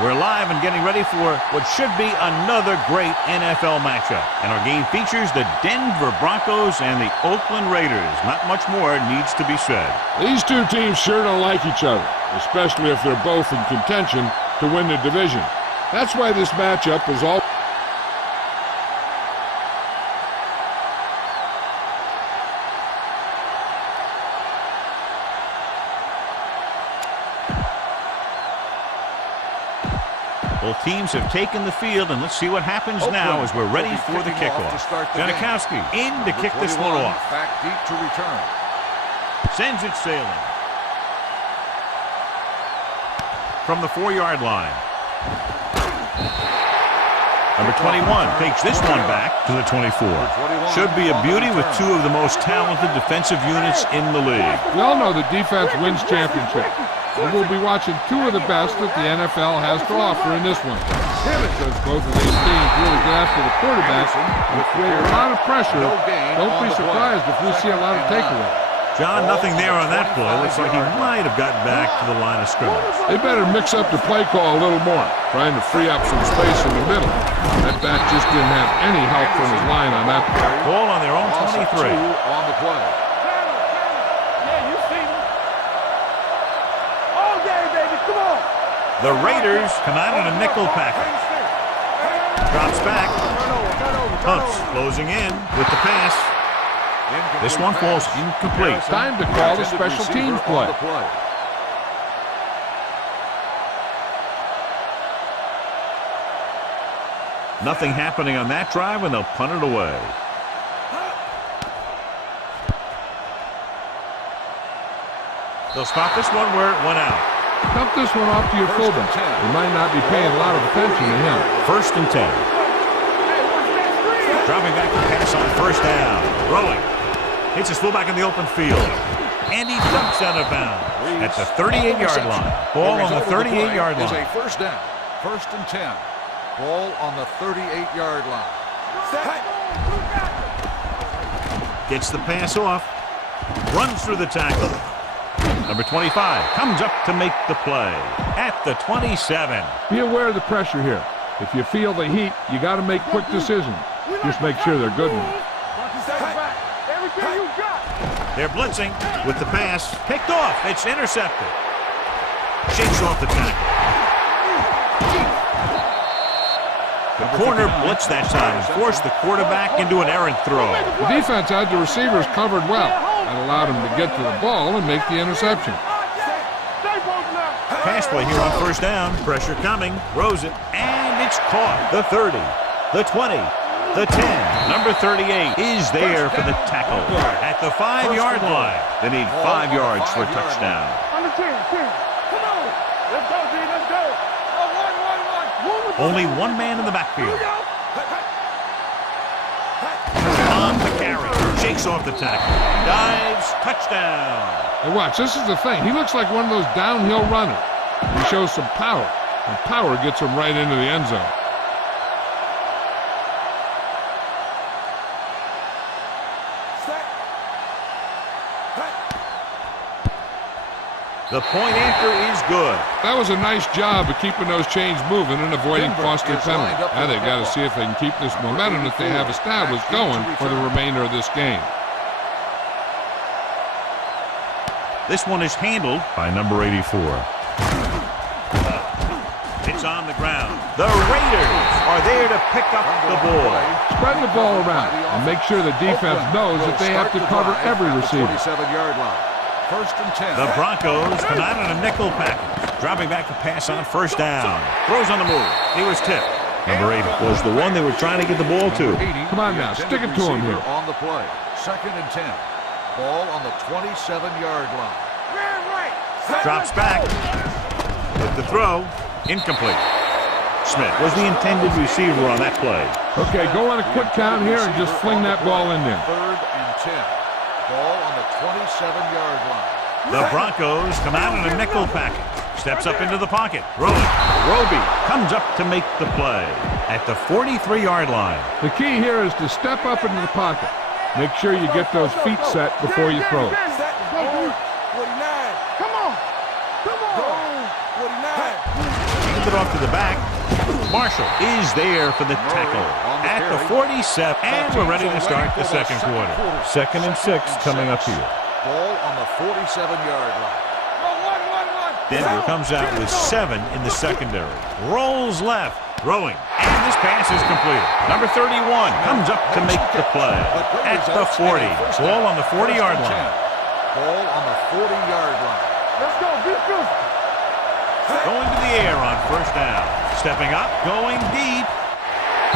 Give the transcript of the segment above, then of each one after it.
We're live and getting ready for what should be another great NFL matchup. And our game features the Denver Broncos and the Oakland Raiders. Not much more needs to be said. These two teams sure don't like each other, especially if they're both in contention to win the division. That's why this matchup is all... Both teams have taken the field, and let's see what happens now as we're ready for the kickoff. Janikowski in to kick this one off. Back deep to return. Sends it sailing. From the 4-yard line. Number 21 takes this one back to the 24. Should be a beauty with two of the most talented defensive units in the league. We all know the defense wins championships. And we'll be watching two of the best that the NFL has to offer in this one. Because both of these teams really get after the quarterback and create a lot of pressure. Don't be surprised if we see a lot of takeaways. John, nothing there on that play. Looks like he might have gotten back to the line of scrimmage. They better mix up the play call a little more, trying to free up some space in the middle. That back just didn't have any help from his line on that play. Ball on their own 23. On the play. The Raiders come out in a nickel package. Drops back. Pumps closing in with the pass. This one falls incomplete. Time to call the special teams play. Nothing happening on that drive, and they'll punt it away. They'll stop this one where it went out. Dump this one off to your fullback. You might not be paying a lot of attention to him. 1st and 10. Dropping back to pass on 1st down. Throwing. Hits his fullback in the open field. And he dumps out of bounds at the 38-yard line. Ball on the 38-yard line. Is a 1st down. 1st and 10. Ball on the 38-yard line. Gets the pass off. Runs through the tackle. Number 25 comes up to make the play at the 27. Be aware of the pressure here. If you feel the heat, you got to make quick decisions. Just make sure they're good ones. They're blitzing with the pass. Picked off. It's intercepted. Shakes off the tackle. The corner blitzed that time and forced the quarterback into an errant throw. The defense had the receivers covered well. That allowed him to get to the ball and make the interception. Pass play here on 1st down. Pressure coming. Throws it. And it's caught. The 30. The 20. The 10. Number 38 is there for the tackle at the 5-yard line. They need 5 yards for a touchdown. Only one man in the backfield. On the carry. Shakes off the tackle. Dives. Touchdown. Hey, watch. This is the thing. He looks like one of those downhill runners. He shows some power. And power gets him right into the end zone. The point after is good. That was a nice job of keeping those chains moving and avoiding costly penalties. Now they've got to see if they can keep this momentum that they have established going for the remainder of this game. This one is handled by number 84. It's on the ground. The Raiders are there to pick up the ball. Spread the ball around and make sure the defense knows that they have to cover every receiver. 27-yard line. 1st and 10. The Broncos come out in a nickel package. Dropping back to pass on 1st down. Throws on the move. He was tipped. Number 8 was the one they were trying to get the ball to. Come on now, stick it to him here. On the play. 2nd and 10. Ball on the 27-yard line. Drops back. With the throw. Incomplete. Smith was the intended receiver on that play. Okay, go on a quick count here and just fling that ball in there. 3rd and 10. Ball on the 27-yard line. The Broncos come out in a nickel package. Steps up into the pocket. Throwing. Roby comes up to make the play at the 43-yard line. The key here is to step up into the pocket. Make sure you get those feet set before you throw it. The it off to the back. Marshall is there for the tackle at the 47. And we're ready to start the second quarter. 2nd and 6 coming up here. Ball on the 47-yard line. Denver comes out with 7 in the secondary. Rolls left. Throwing. And this pass is completed. Number 31 comes up to make the play at the 40. Ball on the 40-yard line. Ball on the 40-yard line. Let's go. Going to the air on 1st down. Stepping up. Going deep.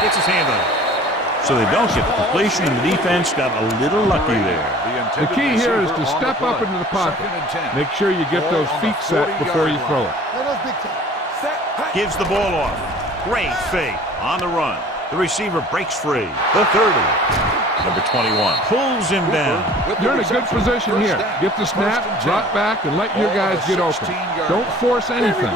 Gets his hand on it. So they don't get the completion, and the defense got a little lucky there. The key here is to step up into the pocket. Make sure you get those feet set before you throw it. Gives the ball off. Great fake on the run. The receiver breaks free. The 30. Number 21 pulls him down. You're in a good position here. Get the snap, drop back, and let your guys get open. Don't force anything.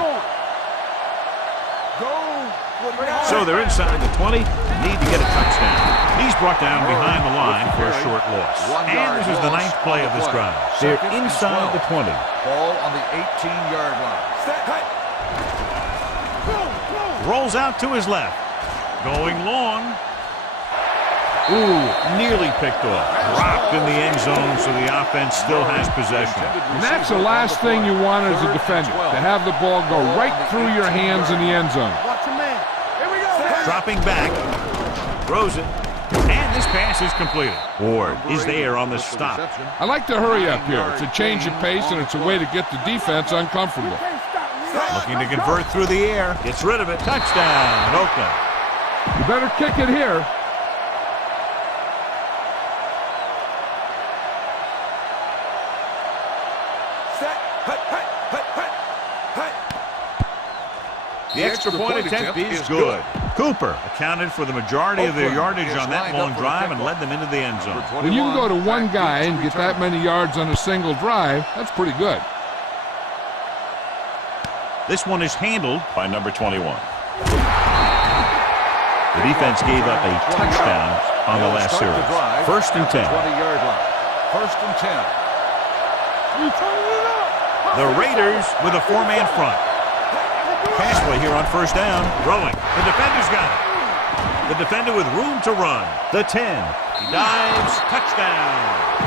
So they're inside the 20. Need to get a touchdown. He's brought down behind the line for a short loss. And this is the 9th play of this drive. They're inside the 20. Ball on the 18-yard line. Rolls out to his left. Going long. Ooh, nearly picked off. Dropped in the end zone, so the offense still has possession. And that's the last thing you want as a defender, to have the ball go right through your hands in the end zone. Dropping back. Throws it. And this pass is completed. Ward is there on the stop. I like to hurry up here. It's a change of pace, and it's a way to get the defense uncomfortable. Looking to convert through the air. Gets rid of it. Touchdown, Oakland. You better kick it here. The extra point attempt is good. Cooper accounted for the majority of their yardage on that long drive and led them into the end zone. When you can go to one guy and get that many yards on a single drive, that's pretty good. This one is handled by number 21. The defense gave up a touchdown on the last series. 1st and 10. 20-yard line. 1st and 10. The Raiders with a 4-man front. Pass play here on 1st down. Throwing. The defender's got it. The defender with room to run. The 10. He dives. Touchdown.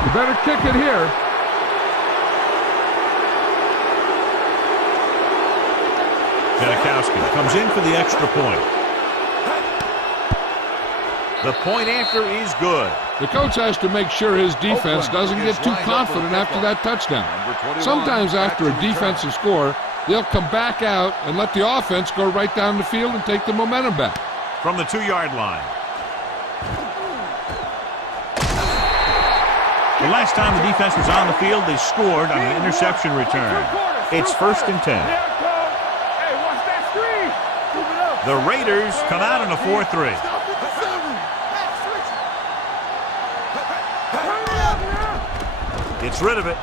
You better kick it here. Janikowski comes in for the extra point. The point after is good. The coach has to make sure his defense doesn't get too confident after that touchdown. Sometimes after a defensive score, they'll come back out and let the offense go right down the field and take the momentum back. From the 2-yard line. The last time the defense was on the field, they scored on an interception return. It's 1st and 10. The Raiders come out in a 4-3. Gets rid of it.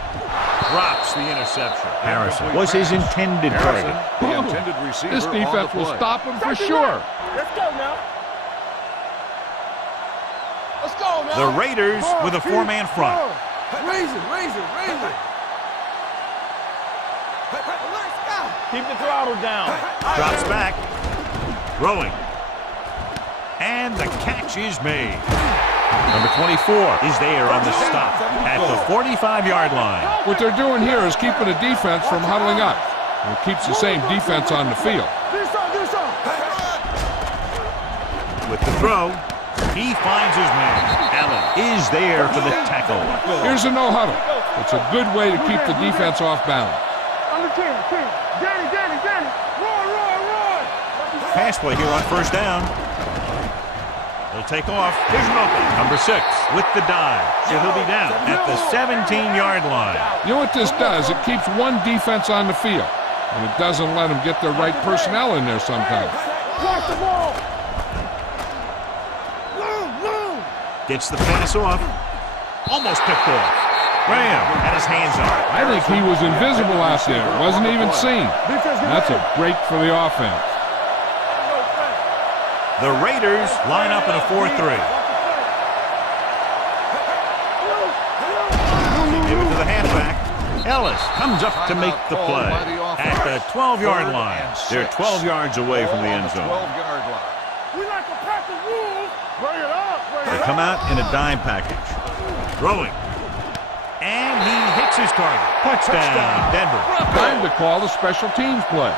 Drops the interception. Harrison was his intended target. This defense will stop him for sure. Let's go now. Let's go now. The Raiders with a 4-man front. Raise it. Let's go. Keep the throttle down. Drops back. Throwing. And the catch is made. Number 24 is there on the stop at the 45-yard line. What they're doing here is keeping the defense from huddling up. It keeps the same defense on the field. With the throw, he finds his man. Allen is there for the tackle. Here's a no huddle. It's a good way to keep the defense off balance. Pass play here on 1st down. He'll take off. Here's an opening. Number 6 with the dive. So he'll be down at the 17-yard line. You know what this does? It keeps one defense on the field, and it doesn't let them get the right personnel in there sometimes. Gets the pass off. Almost picked off. Graham had his hands on it. I think he was invisible out there. Wasn't even seen. That's a break for the offense. The Raiders line up in a 4-3. Give it to the halfback. Ellis comes up to make the play offense. At the 12-yard 3rd line. and 6. They're 12 yards away from the Ball on end zone. 12-yard line. We like to pack the rules. Bring it up. They come out in a dime package. Throwing. And he hits his target. Touchdown, Denver. Time to call the special teams play.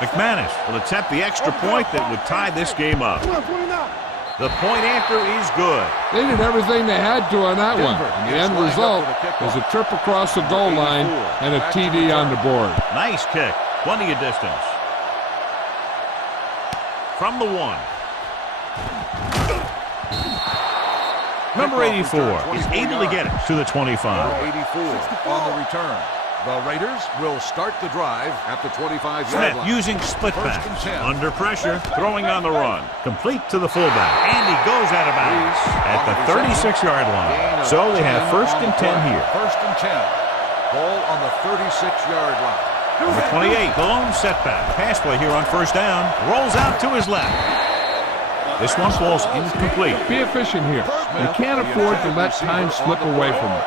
McManus will attempt the extra point that would tie this game up. The point after is good. They did everything they had to on that one. And the end result was a trip across the goal line and a TD on the board. Nice kick. Plenty of distance. From the 1. Number 84 is able to get it to the 25. 84 on the return. The Raiders will start the drive at the 25-yard Smith line. using split First pass. and 10. Under pressure, throwing on the run. Complete to the fullback. And he goes out of bounds at the 36-yard line. So they have 1st and 10 here. 1st and 10. Ball on the 36-yard line. Number 28, the lone setback. Pass play here on 1st down. Rolls out to his left. This one falls incomplete. Be efficient here. You can't afford to let time slip away from you.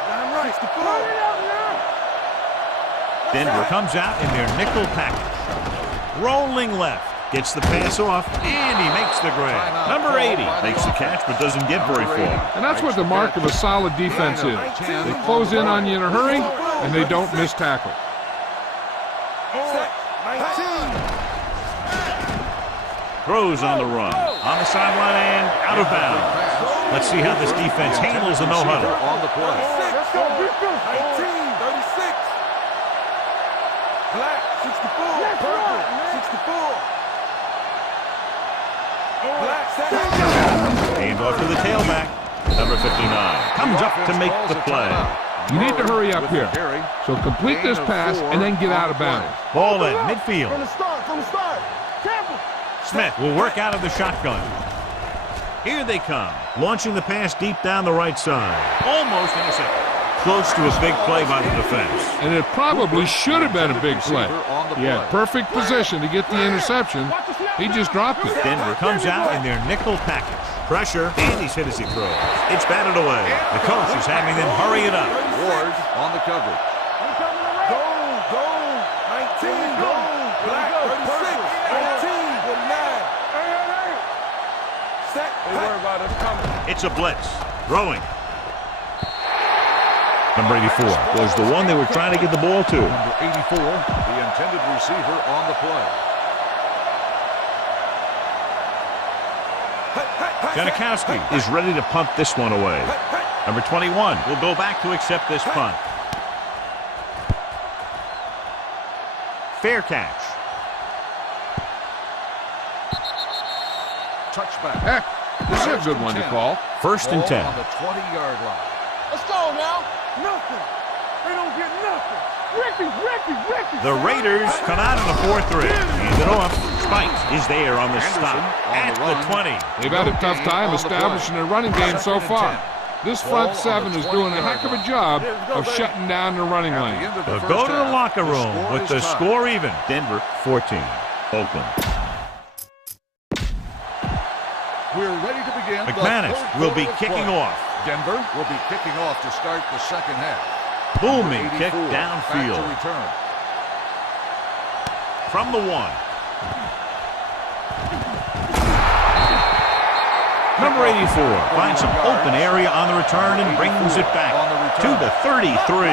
Denver comes out in their nickel package. Rolling left. Gets the pass off, and he makes the grab. Number 80 makes the catch, but doesn't get very far. And that's what the mark of a solid defense is. They close in on you in a hurry, and they don't miss tackle. Throws on the run. On the sideline and out of bounds. Let's see how this defense handles the no-huddle. On the play. Let's go, 19, 36. Black, 64. Purple, 64. Black, 70. Hand off to the tailback. Number 59 comes up to make the play. You need to hurry up here. So complete this pass and then get out of bounds. Ball at midfield. From the start. Careful. Smith will work out of the shotgun. Here they come. Launching the pass deep down the right side. Almost intercepted. Close to a big play by the defense. And it probably should have been a big play. He had perfect position to get the interception. He just dropped it. Denver comes out in their nickel package. Pressure, and he's hit as he throws. It's batted away. The coach is having them hurry it up. Ward on the coverage. Go, 19, go. Black, 36, 18, with 9. Set. Don't worry about us coming. It's a blitz. Throwing. Number 84 was the one they were trying to get the ball to. Number 84, the intended receiver on the play. Janikowski is ready to punt this one away. Number 21 will go back to accept this punt. Fair catch. Touchback. Heck, this is a good one to call. 1st and Ball 10. on the 20-yard line. Let's go now. Nothing. They don't get nothing. Ricky. The Raiders come out in a 4-3. Hand it off. Spikes is there on the stop at the 20. They've had a tough time establishing their running game so far. This front seven is doing a heck of a job of shutting down the running lane. They'll go to the locker room with the score even. Denver 14. Oakland. We're ready to begin. McManus will be kicking off. Denver will be kicking off to start the second half. Booming kick 84, downfield. back to return. From the 1. Number 84 finds some open area on the return and brings it back to the 33.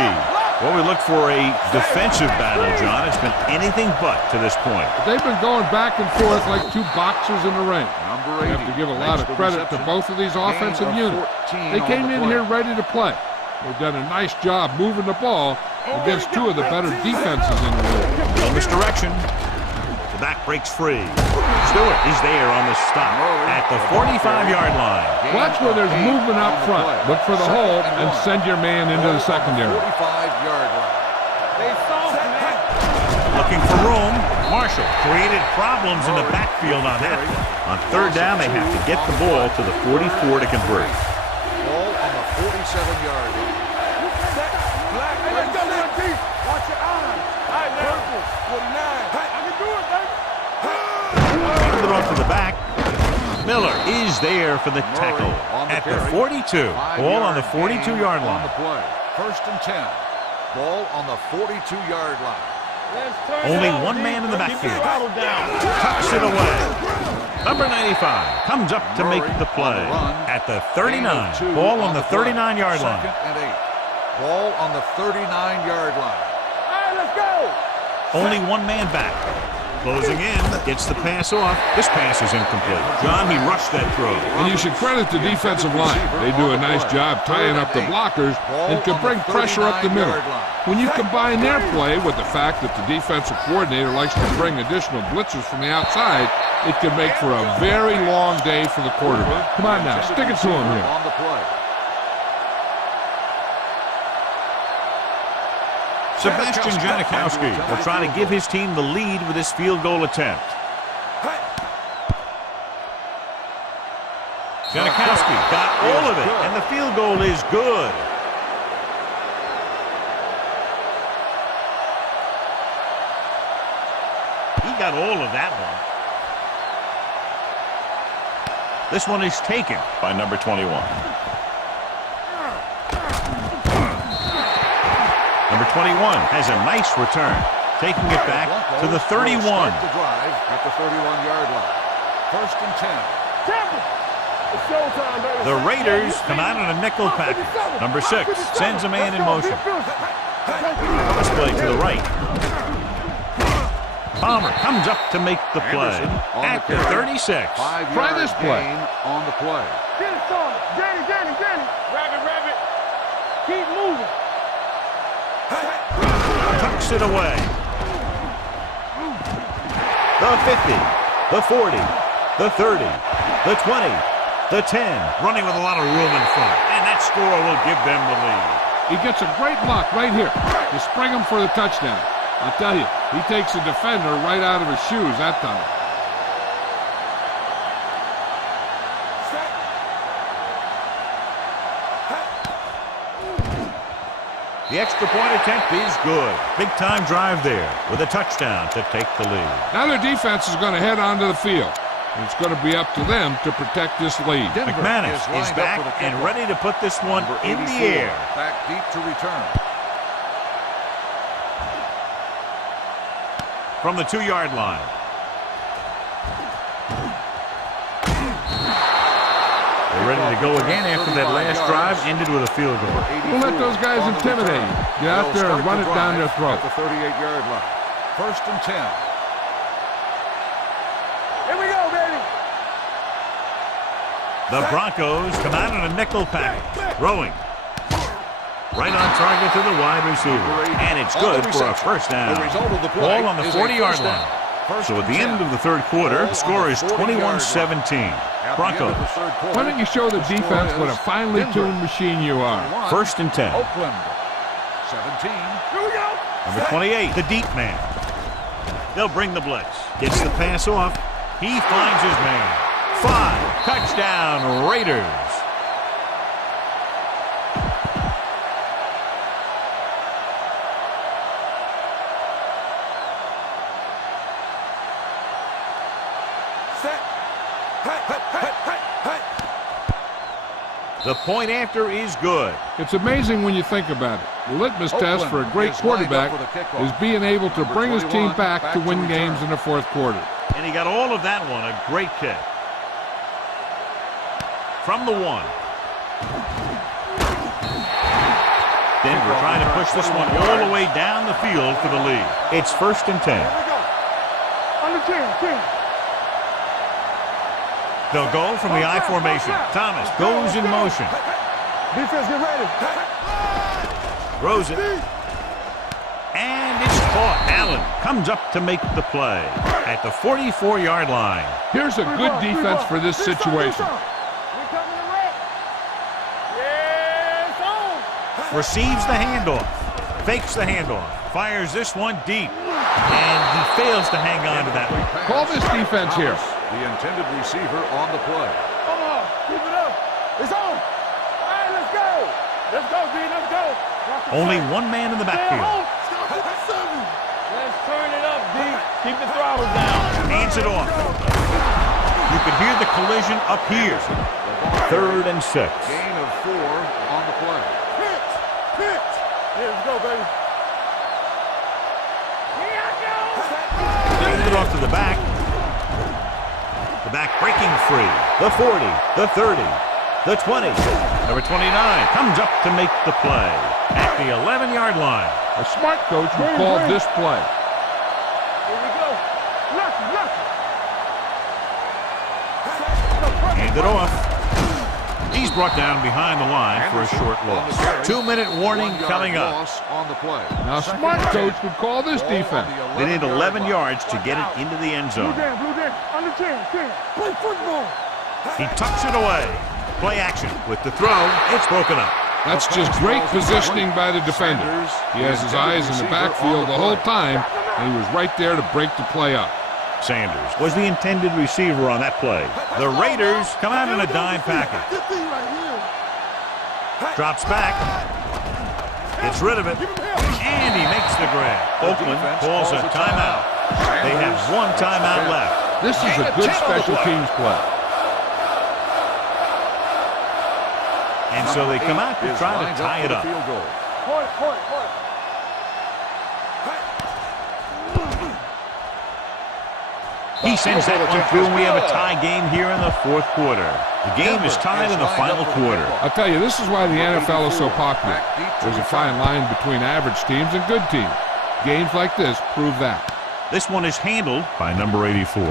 Well, we look for a defensive battle, John. It's been anything but to this point. They've been going back and forth like two boxers in the ring. Number 80 You have to give a lot of credit to both of these offensive units. They came in here ready to play. They've done a nice job moving the ball against two of the better defenses in the league. No misdirection. The back breaks free. Stewart is there on the stop at the 45-yard line. Watch where there's movement up front. Look for the hole and send your man into the secondary. 45-yard line. Looking for room. Marshall created problems in the backfield on that one. On 3rd down, they have to get the ball to the 44 to convert. Ball on the 47-yard line. Let's go, Steve. Watch your eyes. Purple, 49. I can do it, baby. Hand it off to the back. Miller is there for the tackle at the 42. Ball on the 42-yard line. Play. 1st and 10. Ball on the 42-yard line. Only one man in the backfield. Tucks it away. Number 95 comes up to make the play at the 39. Ball on the 39-yard line. 2nd and 8. Ball on the 39-yard line. All right, let's go. Only one man back. Closing in, gets the pass off. This pass is incomplete. John, he rushed that throw. And you should credit the defensive line. They do a nice job tying up the blockers and can bring pressure up the middle. When you combine their play with the fact that the defensive coordinator likes to bring additional blitzers from the outside, it can make for a very long day for the quarterback. Come on now, stick it to him here. On the play. Sebastian Janikowski will try to give his team the lead with his field goal attempt. Janikowski got all of it, and the field goal is good. He got all of that one. This one is taken by number 21. Number 21 has a nice return, taking it back to the 31. The drive at the 31-yard line. 1st and 10. It's showtime, baby. The Raiders come out on a nickel package. Number 6 sends a man in motion. Let's play to the right. Palmer comes up to make the play at the 36. Try this play. On the play. Get it started. Danny. Rabbit. Keep moving. Tucks it away. The 50, the 40, the 30, the 20, the 10. Running with a lot of room in front. And that score will give them the lead. He gets a great block right here to spring him for the touchdown. I'll tell you, he takes a defender right out of his shoes that time. The extra point attempt is good. Big-time drive there with a touchdown to take the lead. Now their defense is going to head onto the field. And it's going to be up to them to protect this lead. McManus is back and ready to put this one in the air. Back deep to return. From the 2-yard line. They're ready to go again after that last drive ended with a field goal. Don't let those guys intimidate you. Get out there and run it down their throat. At the 38-yard line. 1st and 10. Here we go, baby. The Broncos come out on a nickel package. Throwing. Right on target to the wide receiver. And it's good for a first down. Ball on the 40-yard line. So at the end of the third quarter, the score is 21-17. Broncos. Why don't you show the defense what a finely tuned machine you are? 1st and 10. Oakland. 17. Here we go. Number 28, the deep man. They'll bring the blitz. Gets the pass off. He finds his man. 5. Touchdown, Raiders. The point after is good. It's amazing when you think about it. The litmus test for a great quarterback is being able to bring his team back to win games in the fourth quarter. And he got all of that one. A great kick. From the 1. Denver trying to push this one all the way down the field for the lead. It's 1st and 10. Here we go. Under 10. They'll go from the I formation. Thomas goes in motion. Defense, get ready. Throws it. And it's caught. Allen comes up to make the play at the 44-yard line. Here's a good defense for this situation. Receives the handoff. Fakes the handoff. Fires this one deep. And he fails to hang on to that one. Call this defense here. The intended receiver on the play. Come on, keep it up. It's on. All right, let's go. Let's go, D. Let's go. Only one man in the backfield. Let's turn it up, D. Keep the throttle down. Hands it off. You could hear the collision up here. 3rd and 6. Gain of 4 on the play. Pitch! Pitch! Yeah, let's go, baby. Hand it off to the back. The back breaking free. The 40, the 30, the 20. Number 29 comes up to make the play at the 11-yard line. A smart coach would call this play. Here we go. Lucky. Hand it off. He's brought down behind the line for a short loss. 2-minute warning coming up. On the play. Now, a smart coach would call this defense. They need 11 yards to get it into the end zone. Blue down. Under 10. Play football. He tucks it away. Play action with the throw. It's broken up. That's just great positioning by the defender. He has his eyes in the backfield the whole time, and he was right there to break the play up. Sanders was the intended receiver on that play. The Raiders come out in a dime package. Drops back. Gets rid of it. And he makes the grab. Oakland calls a timeout. They have 1 timeout left. This is a good special teams play. And so they come out to try to tie it up. He sends that one through, and we have a tie game here in the 4th quarter. The game is tied in the final quarter. I'll tell you, this is why the NFL is so popular. There's a fine line between average teams and good teams. Games like this prove that. This one is handled by number 84.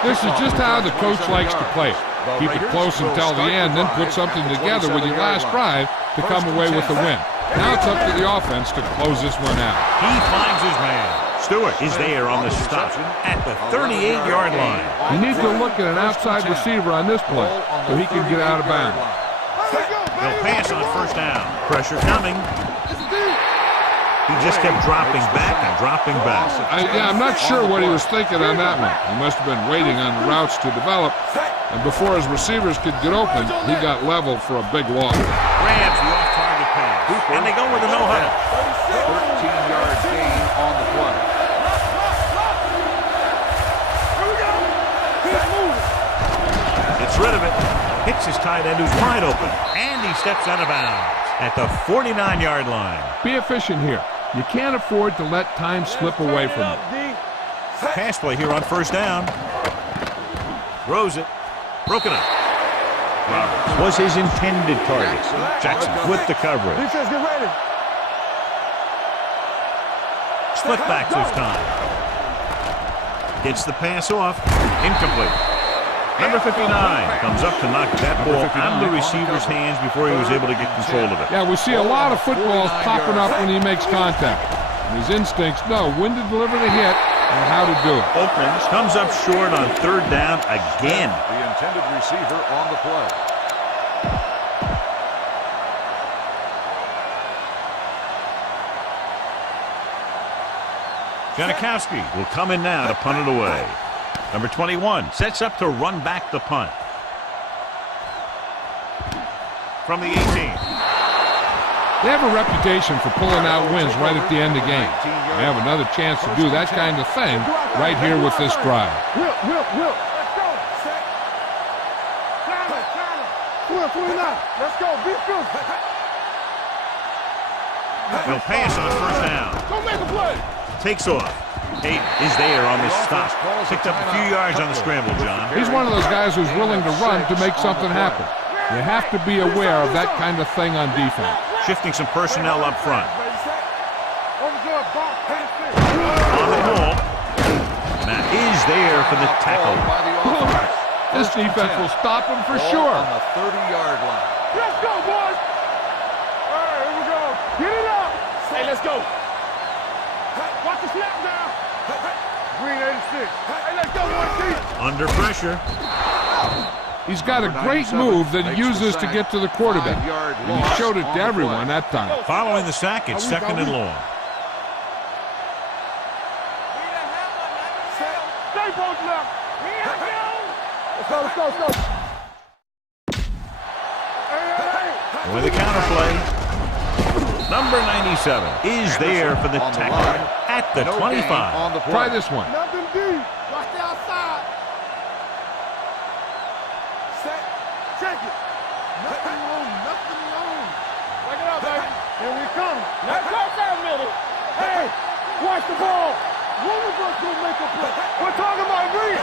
This is just how the coach likes to play it. Keep it close until the end, then put something together with your last drive to come away with the win. Now it's up to the offense to close this one out. He finds his man. Stewart is there on the stop at the 38-yard line. You need to look at an outside receiver on this play so he can get out of bounds. He'll pass on 1st down. Pressure coming. He just kept dropping back and dropping back. I'm not sure what he was thinking on that one. He must have been waiting on the routes to develop, and before his receivers could get open, he got leveled for a big loss. Grabs the off-target pass, and they go with a no-huddle. 13-yard gain on the play. Gets rid of it. Hits his tight end who's wide open, and he steps out of bounds at the 49-yard line. Be efficient here. You can't afford to let time slip away from you. Pass play here on 1st down. Throws it. Broken up. Roberts was his intended target. Jackson with the coverage. Defense, get ready. Split back this time. Gets the pass off. Incomplete. Number 59 comes up to knock that ball out of the receiver's hands before he was able to get control of it. Yeah, we see a lot of footballs popping up when he makes contact. And his instincts know when to deliver the hit and how to do it. Oakland comes up short on 3rd down again. The intended receiver on the play. Janikowski will come in now to punt it away. Number 21 sets up to run back the punt. From the 18. They have a reputation for pulling out wins right at the end of games. They have another chance to do that kind of thing right here with this drive. Whip. Let's go. China. 29. Let's go. Be good. He'll pass on 1st down. Don't make a play. Takes off. Hayden is there on the stop. Picked up a few yards on the scramble, John. He's one of those guys who's willing to run to make something happen. You have to be aware of that kind of thing on defense. Shifting some personnel up front. On the ball. Matt is there for the tackle. This defense will stop him for sure. On the 30-yard line. Let's go, boys. All right, here we go. Get it up. Hey, let's go. Watch the snap now. Green 86. Hey, let's go, 1-2. Under pressure. He's got a great move that he uses to get to the quarterback. And he showed it to everyone that time. Following the sack, it's 2nd and long. Stay both left. Let's go. With the counter play. Number 97 is there for the tackle at the 25. On the play. Try this one. Nothing deep. Watch the outside. Set. Check it. Nothing long. Nothing long. Break it up, baby. Here we come. Let's go down middle. Hey, watch the ball. One of us will make a play. We're talking about real.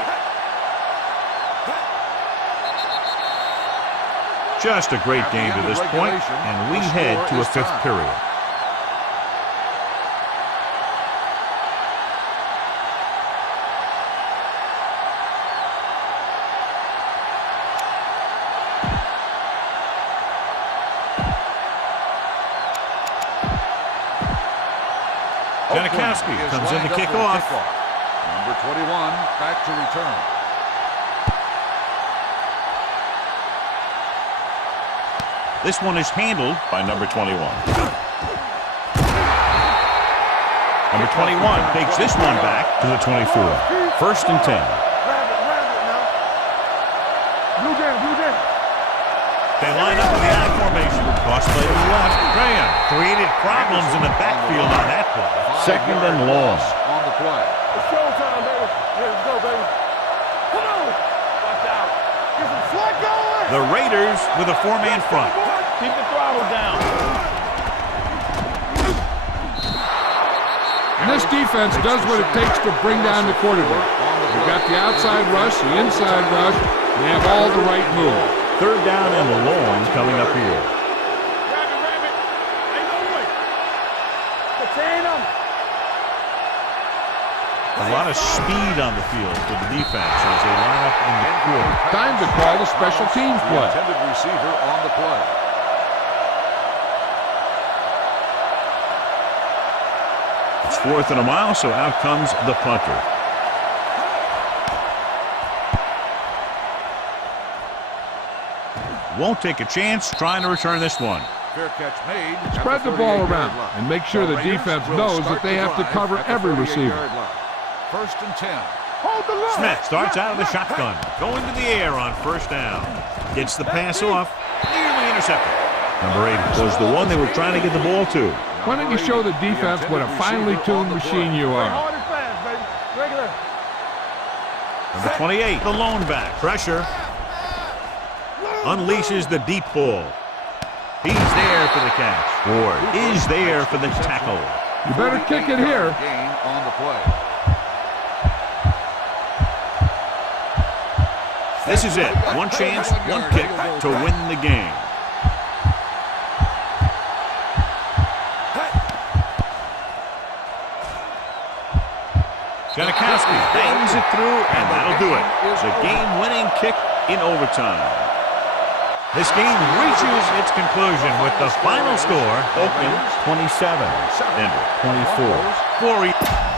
Just a great game to this point, and we head to a fifth period. Janikowski comes in to kick off. Number 21 back to return. This one is handled by number 21. Number 21 takes this one back to the 24. First and 10. They line up in the I formation. Cross play to the left. Graham created problems in the backfield on that play. Second and long. On the play. It's showtime, baby. Let's go, baby. Come on. Watch out. Get some sweat going. The Raiders with a four-man front. Keep the throttle down. And this defense does what it takes to bring down the quarterback. They've got the outside rush, the inside rush. They have all the right moves. Third down and long coming up here. Rabbit. Ain't no way. Contain them. A lot of speed on the field for the defense as they line up in the court. Time to call a special teams The play. intended receiver on the play. It's 4th and a mile, so out comes the punter. Won't take a chance trying to return this one. Fair catch made. Spread the ball around and make sure the defense knows that they have to cover every receiver. First and 10. Hold the line. Smith starts out of the shotgun, going to the air on first down. Gets the pass off, nearly intercepted. Number 8 was the one they were trying to get the ball to. Why don't you show the defense what a finely tuned machine you are? Hard and fast, baby. Regular. Number 28, the lone back. Pressure. Unleashes the deep ball. He's there for the catch. Ward is there for the tackle. You better kick it here. Gain on the play. This is it. One chance, one kick to win the game. Janikowski bangs it through, and that'll do it. The game-winning kick in overtime. This game reaches its conclusion with the final score, Oakland 27, Denver 24.